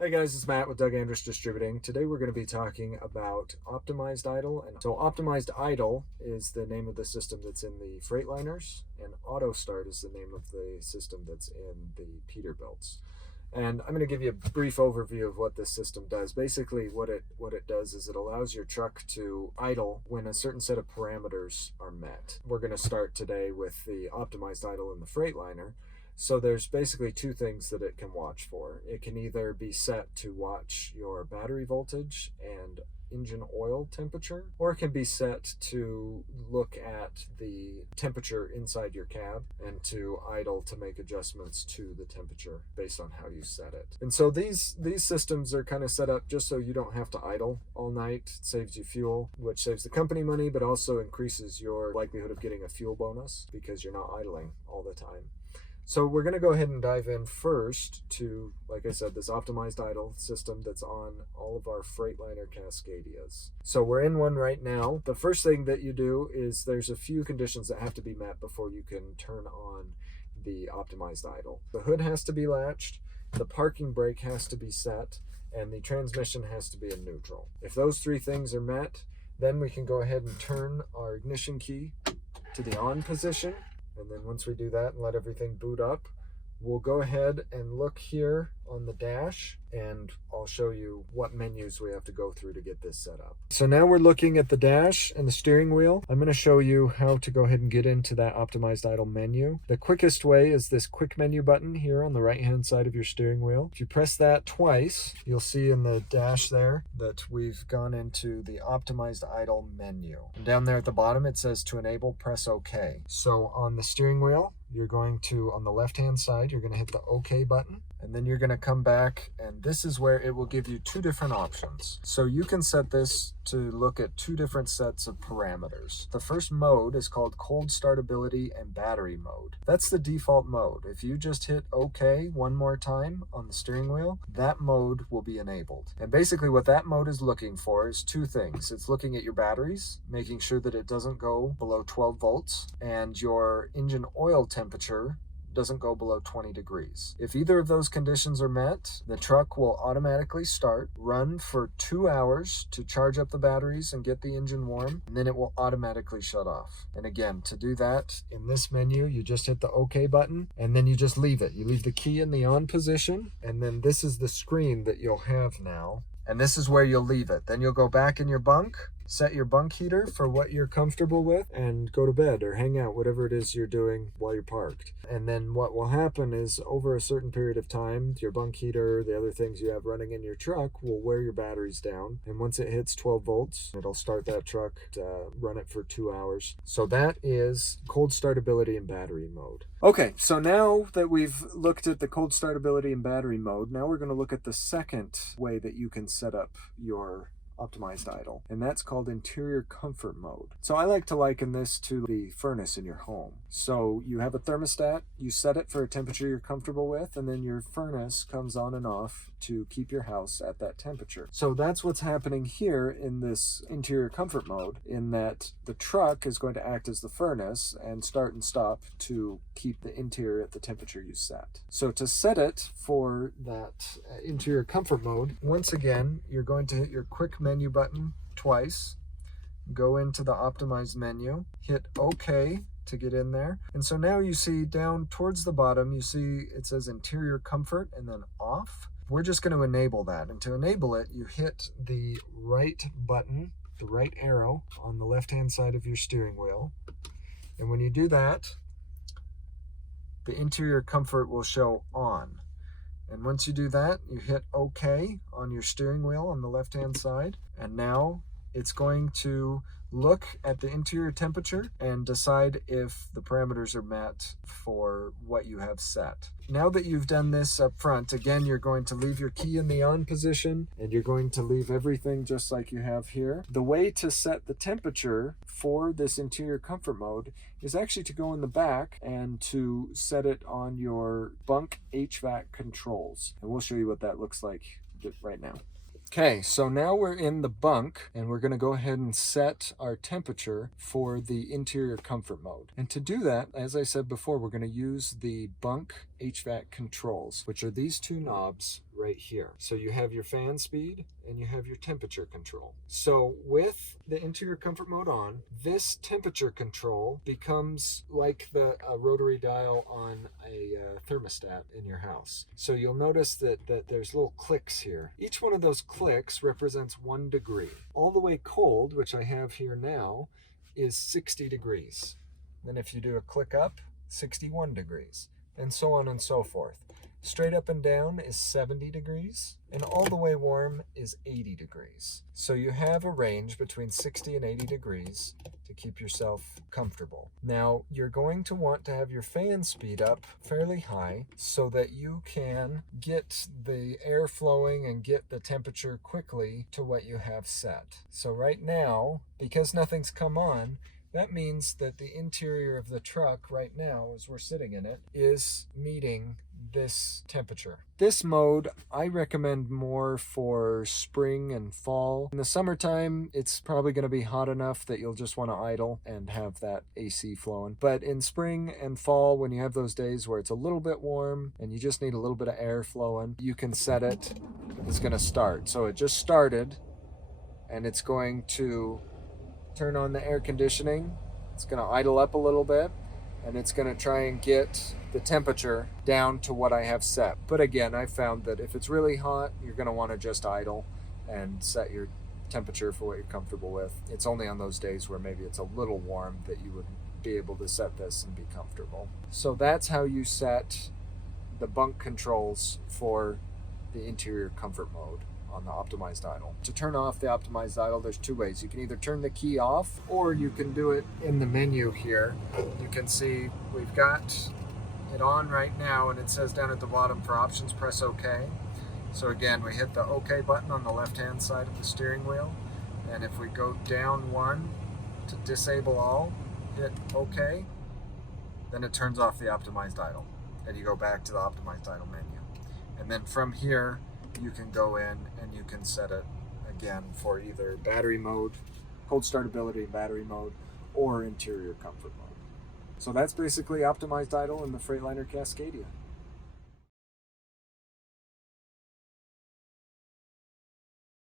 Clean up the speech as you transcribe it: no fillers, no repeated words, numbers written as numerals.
Hey guys, it's Matt with Doug Andrus Distributing. Today we're going to be talking about Optimized Idle. And so Optimized Idle is the name of the system that's in the Freightliners, and Auto Start is the name of the system that's in the Peterbilts. And I'm going to give you a brief overview of what this system does. Basically, what it does is it allows your truck to idle when a certain set of parameters are met. We're going to start today with the Optimized Idle in the Freightliner. So there's basically two things that it can watch for. It can either be set to watch your battery voltage and engine oil temperature, or it can be set to look at the temperature inside your cab and to idle to make adjustments to the temperature based on how you set it. And so these systems are kind of set up just so you don't have to idle all night. It saves you fuel, which saves the company money, but also increases your likelihood of getting a fuel bonus because you're not idling all the time. So we're going to go ahead and dive in first to, like I said, this optimized idle system that's on all of our Freightliner Cascadias. So we're in one right now. The first thing that you do is there's a few conditions that have to be met before you can turn on the optimized idle. The hood has to be latched, the parking brake has to be set, and the transmission has to be in neutral. If those three things are met, then we can go ahead and turn our ignition key to the on position. And then once we do that and let everything boot up, we'll go ahead and look here on the dash, and I'll show you what menus we have to go through to get this set up. So now we're looking at the dash and the steering wheel. I'm going to show you how to go ahead and get into that optimized idle menu. The quickest way is this quick menu button here on the right hand side of your steering wheel. If you press that twice, you'll see in the dash there that we've gone into the optimized idle menu. And down there at the bottom it says to enable, press OK. So on the steering wheel, you're going to, on the left hand side, you're going to hit the OK button, and then you're going to come back, and this is where it will give you two different options. So you can set this to look at two different sets of parameters. The first mode is called cold startability and battery mode. That's the default mode. If you just hit OK one more time on the steering wheel, that mode will be enabled. And basically what that mode is looking for is two things. It's looking at your batteries, making sure that it doesn't go below 12 volts, and your engine oil temperature doesn't go below 20 degrees. If either of those conditions are met, the truck will automatically start, run for 2 hours to charge up the batteries and get the engine warm, and then it will automatically shut off. And again, to do that in this menu, you just hit the OK button, and then you just leave it. You leave the key in the on position, and then this is the screen that you'll have now. And this is where you'll leave it. Then you'll go back in your bunk, set your bunk heater for what you're comfortable with, and go to bed or hang out, whatever it is you're doing while you're parked. And then what will happen is over a certain period of time, your bunk heater, the other things you have running in your truck will wear your batteries down. And once it hits 12 volts, it'll start that truck to run it for 2 hours. So that is cold startability and battery mode. Okay, so now that we've looked at the cold startability and battery mode, now we're going to look at the second way that you can set up your optimized idle, and that's called interior comfort mode. So I like to liken this to the furnace in your home. So you have a thermostat, you set it for a temperature you're comfortable with, and then your furnace comes on and off to keep your house at that temperature. So that's what's happening here in this interior comfort mode, in that the truck is going to act as the furnace and start and stop to keep the interior at the temperature you set. So to set it for that interior comfort mode, once again, you're going to hit your quick menu button twice, go into the optimized menu, hit OK to get in there. And so now you see down towards the bottom, you see it says interior comfort and then off. We're just going to enable that. And to enable it, you hit the right button, the right arrow on the left-hand side of your steering wheel. And when you do that, the interior comfort will show on. And once you do that, you hit OK on your steering wheel on the left-hand side. And now it's going to look at the interior temperature and decide if the parameters are met for what you have set. Now that you've done this up front, again, you're going to leave your key in the on position, and you're going to leave everything just like you have here. The way to set the temperature for this interior comfort mode is actually to go in the back and to set it on your bunk HVAC controls. And we'll show you what that looks like right now. Okay, so now we're in the bunk, and we're going to go ahead and set our temperature for the interior comfort mode. And to do that, as I said before, we're going to use the bunk HVAC controls, which are these two knobs right here. So you have your fan speed and you have your temperature control. So with the interior comfort mode on, this temperature control becomes like the rotary dial on a thermostat in your house. So you'll notice that there's little clicks here. Each one of those clicks represents 1 degree. All the way cold, which I have here now, is 60 degrees. Then if you do a click up, 61 degrees, and so on and so forth. Straight up and down is 70 degrees, and all the way warm is 80 degrees. So you have a range between 60 and 80 degrees to keep yourself comfortable. Now, you're going to want to have your fan speed up fairly high so that you can get the air flowing and get the temperature quickly to what you have set. So right now, because nothing's come on, that means that the interior of the truck right now, as we're sitting in it, is meeting this temperature. This mode I recommend more for spring and fall. In the summertime, it's probably going to be hot enough that you'll just want to idle and have that AC flowing. But in spring and fall, when you have those days where it's a little bit warm and you just need a little bit of air flowing, you can set it. It's going to start. So it just started, and it's going to turn on the air conditioning. It's going to idle up a little bit, and it's going to try and get the temperature down to what I have set. But again, I found that if it's really hot, you're going to want to just idle and set your temperature for what you're comfortable with. It's only on those days where maybe it's a little warm that you would be able to set this and be comfortable. So that's how you set the bunk controls for the interior comfort mode on the optimized idle. To turn off the optimized idle, there's 2 ways. You can either turn the key off, or you can do it in the menu here. You can see we've got it on right now, and it says down at the bottom, for options, press OK. So again, we hit the OK button on the left-hand side of the steering wheel, and if we go down 1 to disable all, hit OK, then it turns off the optimized idle, and you go back to the optimized idle menu. And then from here, you can go in and you can set it again for either battery mode, cold startability battery mode, or interior comfort mode. So that's basically optimized idle in the Freightliner Cascadia.